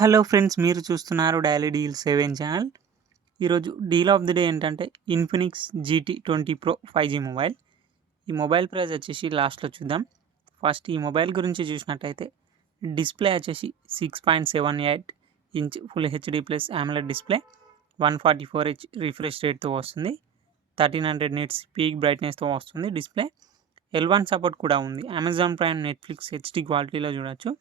Hello friends, మీరు చూస్తున్నారు daily deal 7 channel. ఈరోజు డీల్ ఆఫ్ ది డే ఏంటంటే Infinix GT 20 Pro 5G mobile. ఈ మొబైల్ ప్రైస్ వచ్చేసి లాస్ట్లో చూద్దాం. ఫస్ట్ ఈ మొబైల్ గురించి చూసినట్టయితే డిస్ప్లే వచ్చేసి 6.78 inch full HD plus AMOLED display, 144Hz refresh రేట్తో వస్తుంది, 1300 నిట్స్ పీక్ బ్రైట్నెస్తో వస్తుంది. డిస్ప్లే L1 సపోర్ట్ కూడా ఉంది. అమెజాన్ ప్రైమ్, నెట్ఫ్లిక్స్ హెచ్డి క్వాలిటీలో చూడొచ్చు.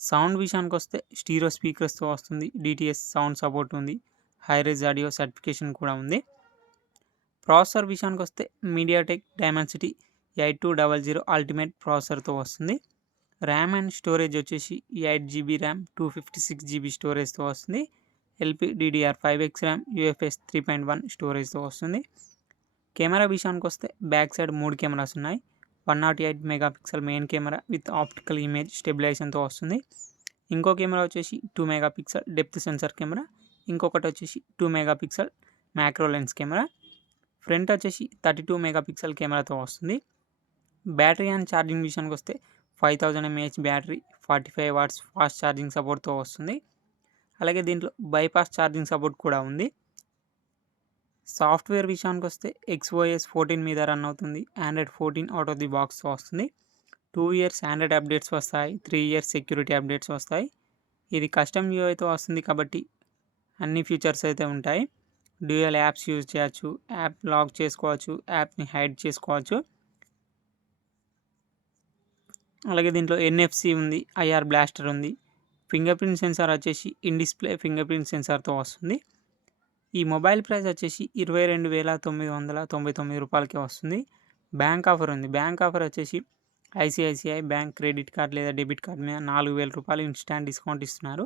సౌండ్ విషయానికి వస్తే స్టీరియో స్పీకర్స్తో వస్తుంది, DTS సౌండ్ సపోర్ట్ ఉంది, హైరేజ్ ఆడియో సర్టిఫికేషన్ కూడా ఉంది. ప్రాసెసర్ విషయానికి వస్తే మీడియాటెక్ డైమెన్సిటీ 8200 అల్టిమేట్ ప్రాసెసర్తో వస్తుంది. ర్యామ్ అండ్ స్టోరేజ్ వచ్చేసి 8GB ర్యామ్, 256GB స్టోరేజ్తో వస్తుంది. LPDDR5X ర్యామ్, UFS 3.1 స్టోరేజ్తో వస్తుంది. కెమెరా విషయానికి వస్తే బ్యాక్ సైడ్ 3 కెమెరాస్ ఉన్నాయి. 108 megapixel main camera with optical image స్టెబిలైజేషన్తో వస్తుంది. ఇంకో కెమెరా వచ్చేసి 2 మెగాపిక్సెల్ డెప్త్ సెన్సార్ కెమెరా, ఇంకొకటి వచ్చేసి 2 megapixel macro lens camera. Front వచ్చేసి 32 మెగాపిక్సెల్ కెమెరాతో వస్తుంది. బ్యాటరీ అండ్ ఛార్జింగ్ విషయానికి వస్తే 5000 mAh battery, 45 watts fast charging సపోర్ట్తో వస్తుంది. అలాగే దీంట్లో బైపాస్ ఛార్జింగ్ సపోర్ట్ కూడా ఉంది. సాఫ్ట్వేర్ విషయానికి వస్తే XOS 14 మీద రన్ అవుతుంది. Android 14 అవుట్ ఆఫ్ ది బాక్స్తో వస్తుంది. 2 ఇయర్స్ ఆండ్రాయిడ్ అప్డేట్స్ వస్తాయి, 3 ఇయర్స్ సెక్యూరిటీ అప్డేట్స్ వస్తాయి. ఇది కస్టమ్ యూఐతో వస్తుంది కాబట్టి అన్ని ఫీచర్స్ అయితే ఉంటాయి. డ్యూయల్ యాప్స్ యూజ్ చేయొచ్చు, యాప్ లాక్ చేసుకోవచ్చు, యాప్ని హైడ్ చేసుకోవచ్చు. అలాగే దీంట్లో NFC ఉంది, IR బ్లాస్టర్ ఉంది. ఫింగర్ ప్రింట్ సెన్సార్ వచ్చేసి ఇన్ డిస్ప్లే ఫింగర్ ప్రింట్ సెన్సార్తో వస్తుంది. ఈ మొబైల్ ప్రైస్ వచ్చేసి 22,999 రూపాయలకే వస్తుంది. బ్యాంక్ ఆఫర్ ఉంది. బ్యాంక్ ఆఫర్ వచ్చేసి ICICI బ్యాంక్ క్రెడిట్ కార్డ్ లేదా డెబిట్ కార్డ్ మీద 4,000 రూపాయలు ఇన్స్టాంట్ డిస్కౌంట్ ఇస్తున్నారు.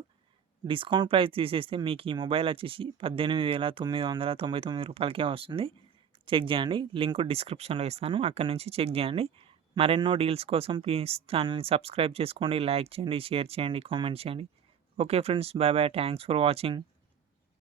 డిస్కౌంట్ ప్రైస్ తీసేస్తే మీకు ఈ మొబైల్ వచ్చేసి 18,999 రూపాయలకే వస్తుంది. చెక్ చేయండి, లింక్ డిస్క్రిప్షన్లో ఇస్తాను, అక్కడ నుంచి చెక్ చేయండి. మరెన్నో డీల్స్ కోసం ప్లీజ్ ఛానల్ని సబ్స్క్రైబ్ చేసుకోండి, లైక్ చేయండి, షేర్ చేయండి, కామెంట్ చేయండి. Okay friends, bye bye, thanks for watching.